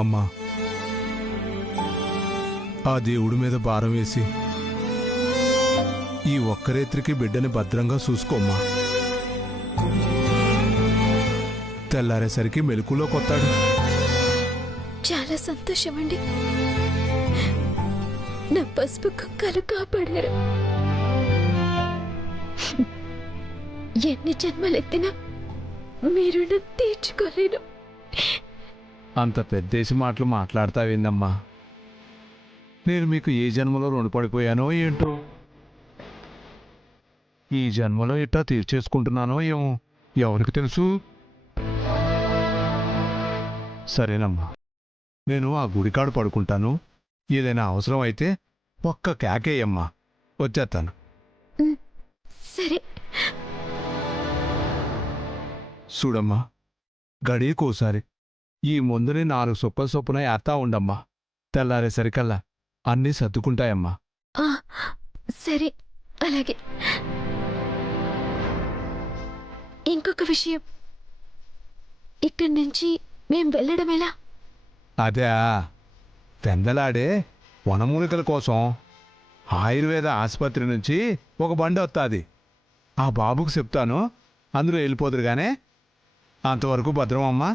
అమ్మా, ఆ దేవుడి మీద భారం వేసి ఈ ఒక్కరేత్రికి బిడ్డని భద్రంగా చూసుకోమ్మా. తెల్లారేసరికి మెలకులోకొత్తాడు. చాలా సంతోషం అండి. నా పసుపు కుక్కలు కాపాడారు. ఎన్ని జన్మలెత్తినా మీరు తీర్చుకోలేను. అంత పెద్దేసి మాటలు మాట్లాడతావేందమ్మా? నేను మీకు ఏ జన్మలో రుణపడిపోయానో ఏంటో, ఈ జన్మలో ఇట్టా తీర్చేసుకుంటున్నానో ఏమో ఎవరికి తెలుసు. సరేనమ్మా, నేను ఆ గుడికాడు పడుకుంటాను. ఏదైనా అవసరం అయితే ఒక్క కేకేయమ్మా, వచ్చేస్తాను. సరే. చూడమ్మా, గడియకోసారి ఈ ముందుని 4 సుక్కల చొప్పున ఏత్తా ఉండమ్మా. తెల్లారేసరికల్లా అన్నీ సర్దుకుంటాయమ్మా. సరే, అలాగే. ఇంకొక విషయం, ఇక్కడి నుంచి మేం వెళ్ళడం ఎలా? అదే పెందలాడే వనమూలికల కోసం ఆయుర్వేద ఆసుపత్రి నుంచి ఒక బండి వస్తుంది. ఆ బాబుకు చెప్తాను, అందులో వెళ్ళిపోదురుగానే. అంతవరకు భద్రం అమ్మా.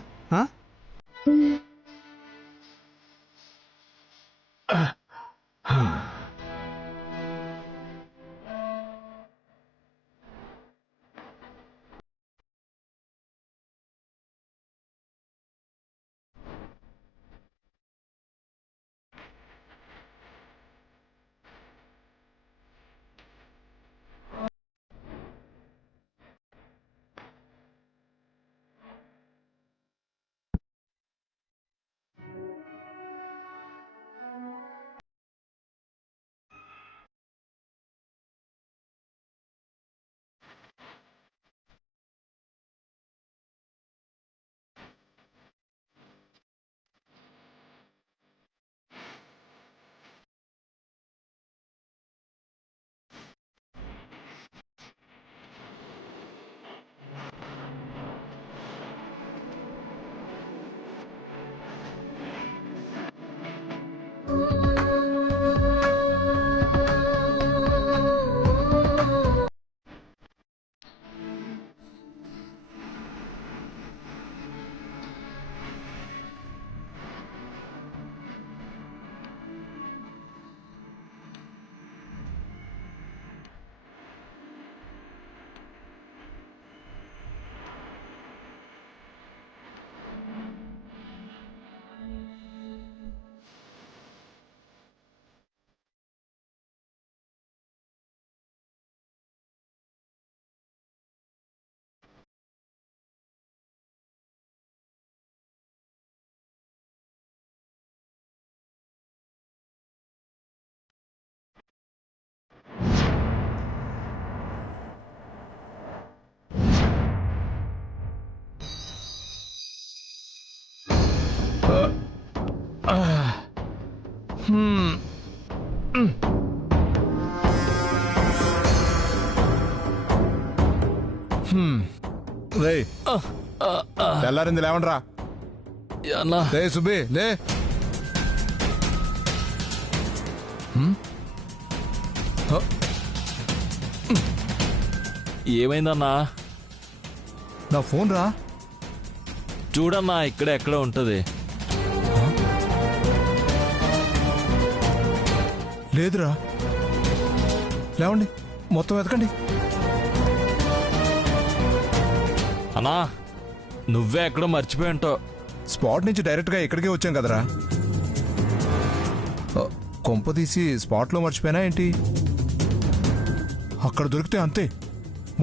రే, తెల్లారింది, లేవండ్రా. లే సుబ్బి, లే. ఏమైందన్నా? నా ఫోన్ రా. చూడన్నా, ఇక్కడే ఎక్కడ ఉంటది. లేదురా. లేవండి, మొత్తం వెతకండి. అన్నా, నువ్వే ఎక్కడో మర్చిపోయి ఉంటావు. స్పాట్ నుంచి డైరెక్ట్గా ఇక్కడికే వచ్చాం కదరా. కొంప తీసి స్పాట్లో మర్చిపోయినా ఏంటి? అక్కడ దొరికితే అంతే,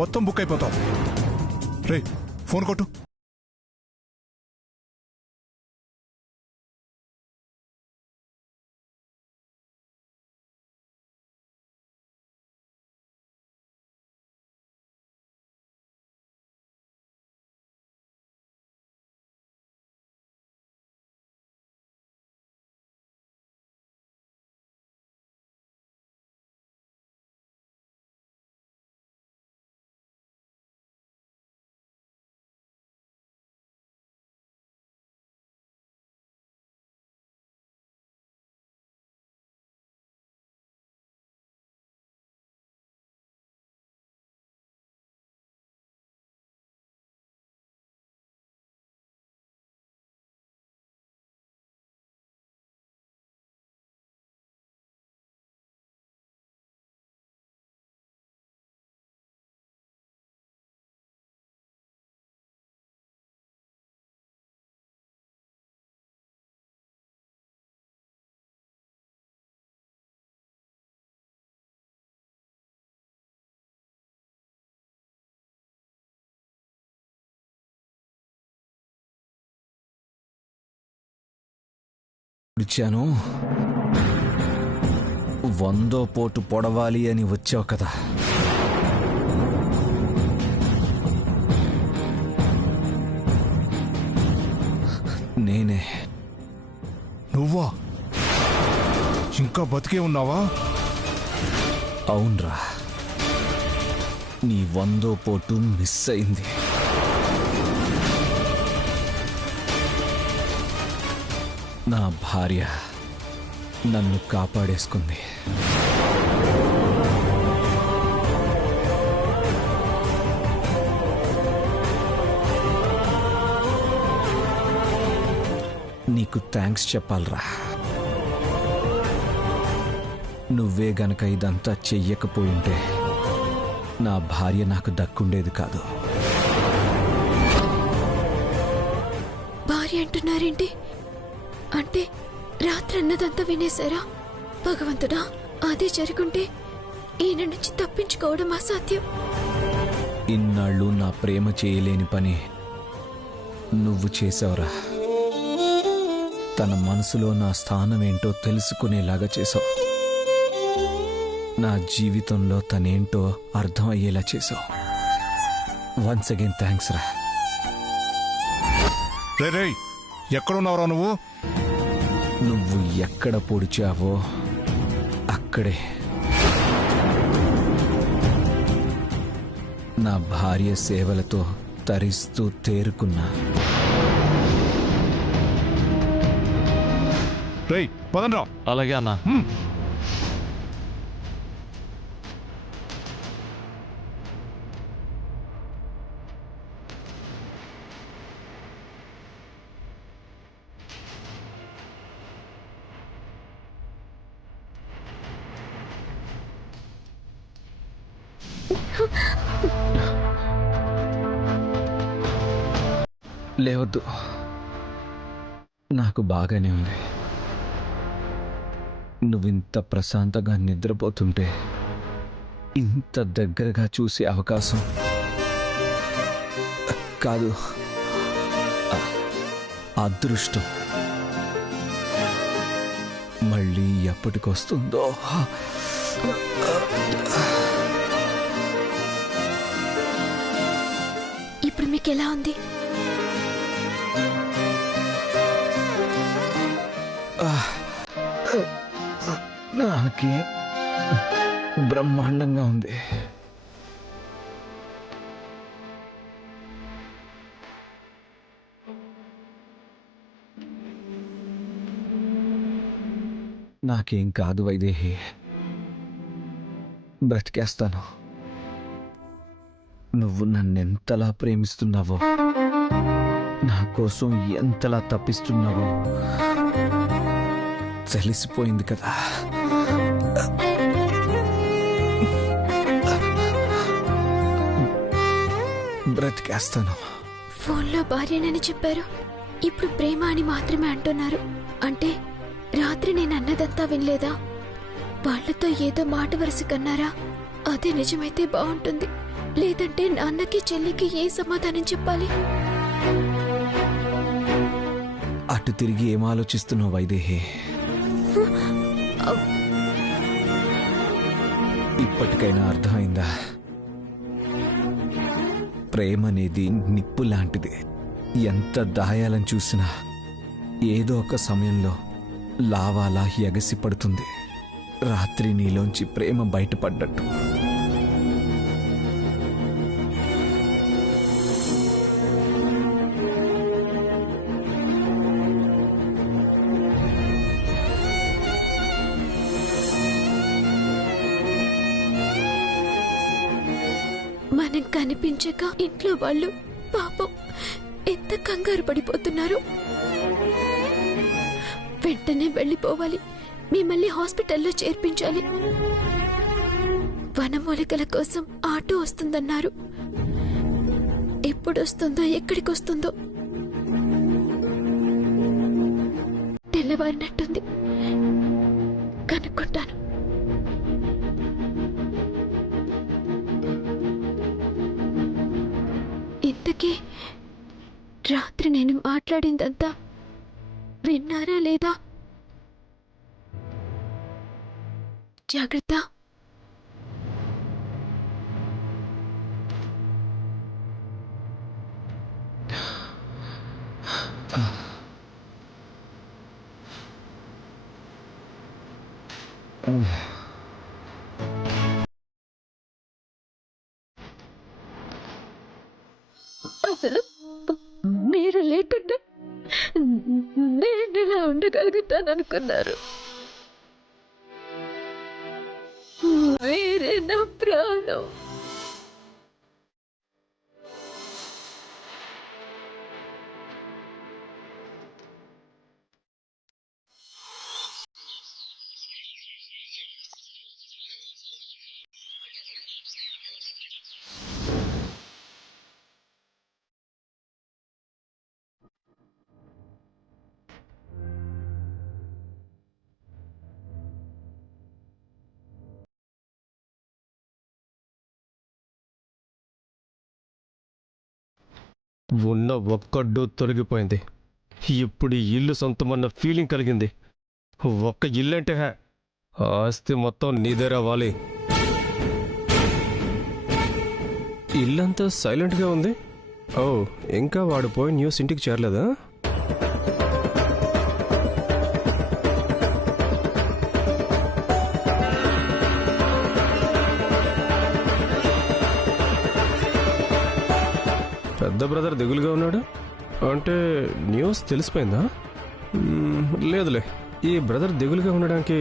మొత్తం బుక్ అయిపోతాం. రే, ఫోన్ కొట్టు. ఇచ్చాను 100 పోటు పొడవాలి అని వచ్చావు కదా. నేనే. నువ్వా? ఇంకా బతికే ఉన్నావా? అవునరా, నీ 100 పోటు మిస్ అయింది. నా భార్య నన్ను కాపాడేసుకుంది. నీకు థ్యాంక్స్ చెప్పాలరా. నువ్వే గనక ఇదంతా చెయ్యకపోయింటే నా భార్య నాకు దక్కుండేది కాదు. భార్య అంటున్నారేంటి? అంటే రాత్రి అన్నదంతా వినేశారా? భగవంతుడా, అదే జరుగుంటే ఈయన నుంచి తప్పించుకోవడం అసాధ్యం. ఇన్నాళ్ళు నా ప్రేమ చేయలేని పని నువ్వు చేసావురా. తన మనసులో నా స్థానం ఏంటో తెలుసుకునేలాగా చేసావు. నా జీవితంలో తనేంటో అర్థమయ్యేలా చేసావు. వన్స్ అగైన్ థ్యాంక్స్ రా. రే, ఎక్కడున్నావురా నువ్వు? నువ్వు ఎక్కడ పొడిచావో అక్కడే. నా భార్య సేవలతో తరిస్తూ తేరుకున్నా. రేయ్, పదండ్రా. అలాగే అన్నా. లేవద్దు, నాకు బాగానే ఉంది. నువ్వింత ప్రశాంతంగా నిద్రపోతుంటే ఇంత దగ్గరగా చూసే అవకాశం కాదు, అదృష్టం మళ్ళీ ఎప్పటికొస్తుందో. ఇప్పుడు మీకు ఎలా ఉంది? నాకే బ్రహ్మాండంగా ఉంది. నాకేం కాదు వైదేహి, బ్రతికేస్తాను. నువ్వు నన్నెంతలా ప్రేమిస్తున్నావో, నా కోసం ఎంతలా తప్పిస్తున్నావో తెలిసిపోయింది కదా. బ్రతికేస్తాను. ఫోన్లో భార్యనని చెప్పారు, ఇప్పుడు ప్రేమ అని మాత్రమే అంటున్నారు. అంటే రాత్రి నేను అన్నదంతా వినలేదా? వాళ్లతో ఏదో మాట వరుస కన్నారా? అదే నిజమైతే బాగుంటుంది. లేదంటే నాన్నకి చెల్లికి ఏ సమాధానం చెప్పాలి? అటు తిరిగి ఏం ఆలోచిస్తున్నావు వైదేహి? ఇప్పటికైనా అర్థమైందా? ప్రేమ అనేది నిప్పు లాంటిది. ఎంత దాయాలని చూసినా ఏదో ఒక సమయంలో లావాలా ఎగసి పడుతుంది. రాత్రి నీలోంచి ప్రేమ బయటపడ్డట్టు. మనం కనిపించక ఇంట్లో వాళ్ళు పాపం ఎంత కంగారు పడిపోతున్నారు. వెంటనే వెళ్ళిపోవాలి. మిమ్మల్ని హాస్పిటల్లో చేర్పించాలి. వనమూలికల కోసం ఆటో వస్తుందన్నారు. ఎప్పుడు వస్తుందో, ఎక్కడికి వస్తుందో. తెల్లవారినట్టుంది, కనుక్కుంటాను. ఇంతకీ రాత్రి నేను మాట్లాడిందంతా విన్నారా లేదా? జాగ్రత్త. అసలు మీరు లేకుండా నేను ఇలా ఉండగలుగుతాననుకున్నారు? మీరే నా ప్రాణం. ఉన్న ఒక్కడ్డు తొలగిపోయింది. ఇప్పుడు ఈ ఇల్లు సొంతమన్న ఫీలింగ్ కలిగింది. ఒక్క ఇల్లంటే ఆస్తి మొత్తం నీదేరావాలి. ఇల్లంతా సైలెంట్గా ఉంది. ఓ, ఇంకా వాడు పోయి న్యూస్ ఇంటికి చేరలేదా? పెద్ద బ్రదర్ దిగులుగా ఉన్నాడు అంటే న్యూస్ తెలిసిపోయిందా? లేదులే, ఈ బ్రదర్ దిగులుగా ఉండడానికి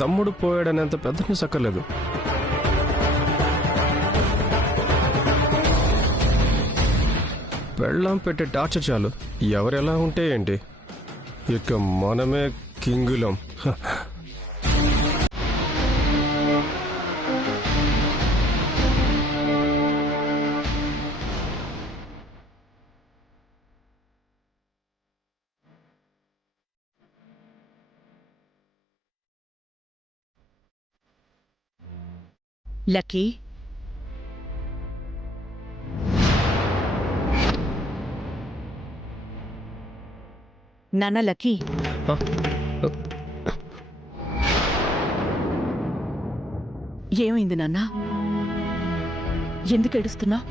తమ్ముడు పోయాడనేంత పెద్ద న్యూస్ అక్కర్లేదు. పెళ్ళాం పెట్టే టార్చర్ చాలు. ఎవరెలా ఉంటే ఏంటి, ఇక మనమే కింగులం. లక్కీ, నాన్న లక్కీ, ఏమైంది నాన్న? ఎందుకు ఏడుస్తున్నావు?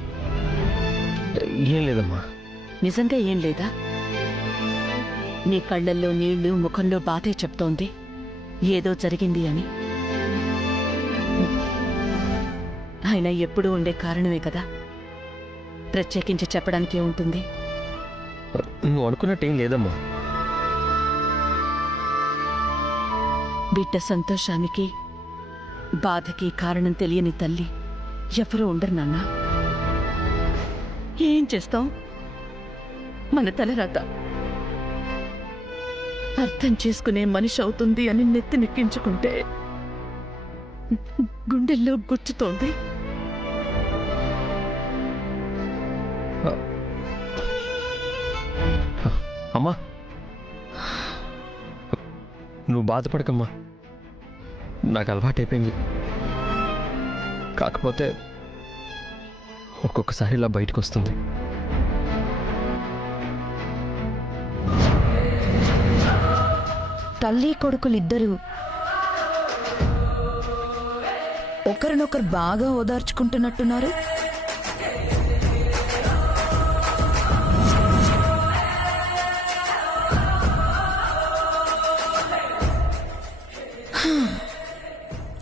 ఏం లేదమ్మా. నిజంగా ఏం లేదా? నీ కళ్ళల్లో నీళ్లు, ముఖంలో బాధే చెప్తోంది ఏదో జరిగింది అని. అయినా ఎప్పుడూ ఉండే కారణమే కదా, ప్రత్యేకించి చెప్పడానికి ఉంటుంది. నువ్వు అనుకున్నట్టేం లేదమ్మా. బిడ్డ సంతోషానికి బాధకి కారణం తెలియని తల్లి ఎవరూ ఉండరు నాన్న. ఏం చేస్తాం, మన తలరాత. అర్థం చేసుకునే మనిషి అవుతుంది అని నెత్తి నెక్కించుకుంటే గుండెల్లో గుచ్చుతోంది. అమ్మా, నువ్వు బాధపడకమ్మా, నాకు అలవాటైపోయింది. కాకపోతే ఒక్కొక్కసారి ఇలా బయటకు వస్తుంది. తల్లి కొడుకులిద్దరూ ఒకరినొకరు బాగా ఓదార్చుకుంటున్నట్టున్నారు.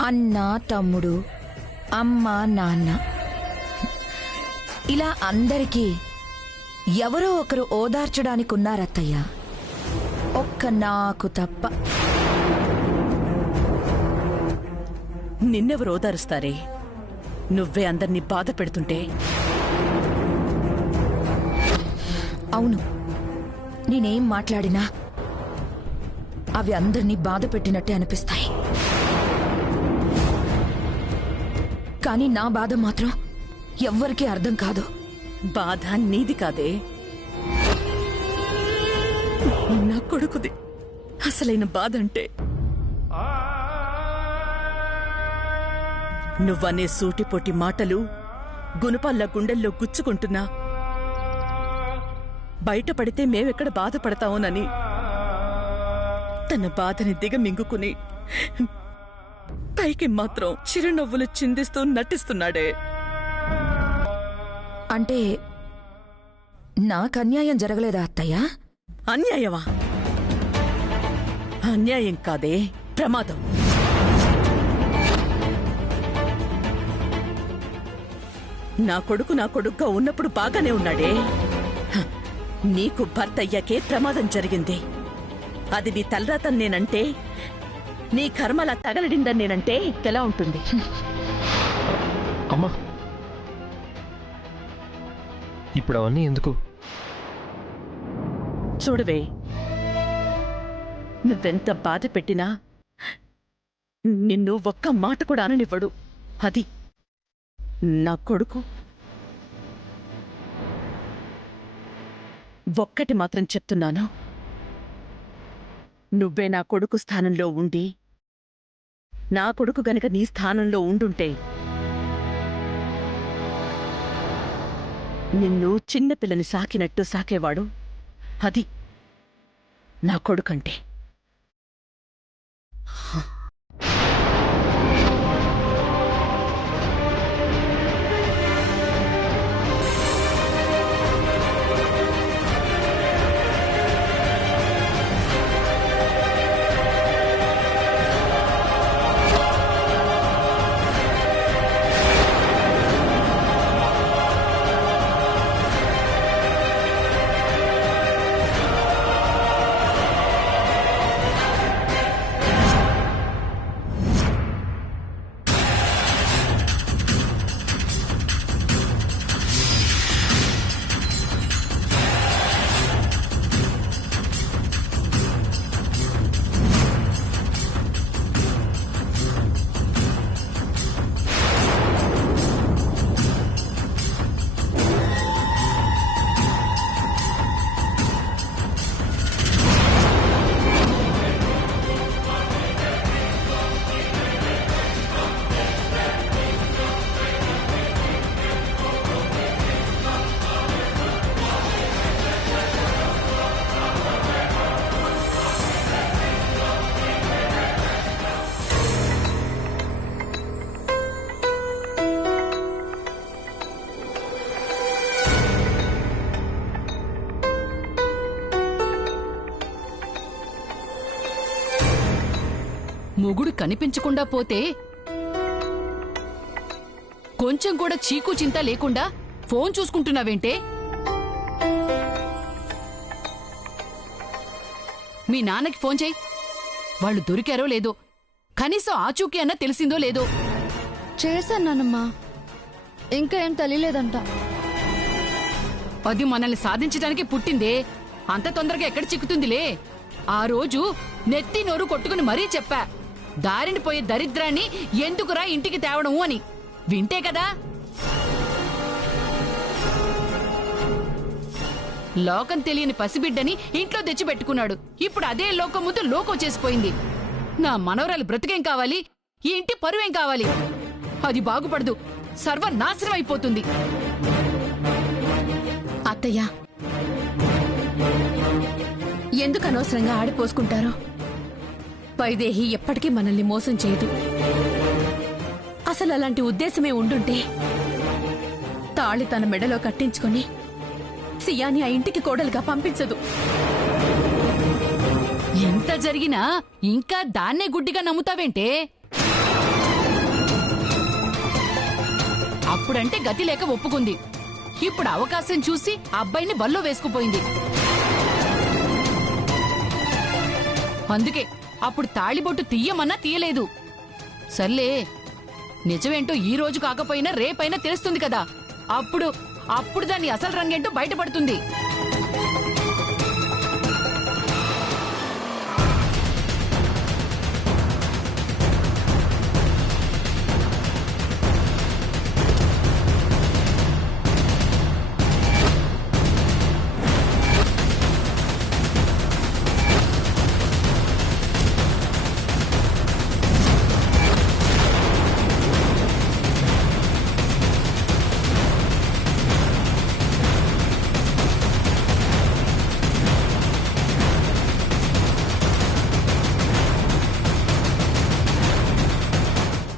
అన్న తమ్ముడు, అమ్మ నాన్న, ఇలా అందరికీ ఎవరో ఒకరు ఓదార్చడానికి ఉన్నారత్తయ్య, ఒక్క నాకు తప్ప. నిన్నెవరు ఓదారుస్తారే? నువ్వే అందర్నీ బాధ పెడుతుంటే. అవును, నేనేం మాట్లాడినా అవి అందరినీ బాధ పెట్టినట్టే అనిపిస్తాయి. కానీ నా బాధ మాత్రం ఎవ్వరికీ అర్థం కాదు. బాధ నీది కాదే, నా కొడుకుది అసలైన బాధ. అంటే నువ్వనే సూటిపోటి మాటలు గుణపల్ల గుండెల్లో గుచ్చుకుంటున్నా, బయటపడితే మేమెక్కడ బాధపడతామోనని తన బాధని దిగమింగుకుని పైకి మాత్రం చిరునవ్వులు చిందిస్తూ నటిస్తున్నాడే. అంటే నాకు అన్యాయం జరగలేదా అత్తయ్య? అన్యాయమా? అన్యాయం కాదే, ప్రమాదం. నా కొడుకుగా ఉన్నప్పుడు బాగానే ఉన్నాడే. హ, నీకు భర్త అయ్యాకే ప్రమాదం జరిగింది. అది నీ తలరాతని నేనంటే, నీ కర్మలా తగలడిందని నేనంటే ఎలా ఉంటుంది? అమ్మా, ఇప్పుడు అవన్నీ ఎందుకు? చూడవే, నువ్వెంత బాధ పెట్టినా నిన్ను ఒక్క మాట కూడా అననివ్వడు. అది నా కొడుకు. ఒక్కటి మాత్రం చెప్తున్నాను, నువ్వే నా కొడుకు స్థానంలో ఉండి నా కొడుకు గనక నీ స్థానంలో ఉండుంటే నిన్ను చిన్నపిల్లని సాకినట్టు సాకేవాడు. అది నా కొడుకంటే. మొగుడు కనిపించకుండా పోతే కొంచెం కూడా చీకు చింత లేకుండా ఫోన్ చూసుకుంటున్నావేంటే? మీ నాన్నకి ఫోన్ చేయి. వాళ్ళు దొరికారో లేదో, కనీసం ఆచూకీ అన్న తెలిసిందో లేదో. చేశానమ్మా, ఇంకా ఏం తెలియలేదంట. అది మనల్ని సాధించడానికి పుట్టిందే, అంత తొందరగా ఎక్కడ చిక్కుతుందిలే. ఆ రోజు నెత్తి నోరు కొట్టుకుని మరీ చెప్పా, దారిని పోయే దరిద్రాన్ని ఎందుకురా ఇంటికి తేవడము అని. వింటే కదా. లోకం తెలియని పసిబిడ్డని ఇంట్లో తెచ్చిపెట్టుకున్నాడు. ఇప్పుడు అదే లోకం ముందు లోకం చేసిపోయింది. నా మనవరాలు బ్రతుకేం కావాలి, ఈ ఇంటి పరువేం కావాలి? అది బాగుపడదు, సర్వనాశనం అయిపోతుంది. అత్తయ్య, ఎందుకు అనవసరంగా ఆడిపోసుకుంటారు? వైదేహి ఎప్పటికీ మనల్ని మోసం చేయదు. అసలు అలాంటి ఉద్దేశమే ఉండుంటే తాళి తన మెడలో కట్టించుకొని సియాని ఆ ఇంటికి కోడలుగా పంపించదు. ఎంత జరిగినా ఇంకా దాన్నే గుడ్డిగా నమ్ముతావేంటే? అప్పుడంటే గతి లేక ఒప్పుకుంది. ఇప్పుడు అవకాశం చూసి అబ్బాయిని బల్లో వేసుకుపోయింది. అందుకే అప్పుడు తాళిబొట్టు తీయమన్నా తీయలేదు. సర్లే, నిజమేంటో ఈ రోజు కాకపోయినా రేపైనా తెలుస్తుంది కదా. అప్పుడు దాని అసలు రంగేంటో బయటపడుతుంది.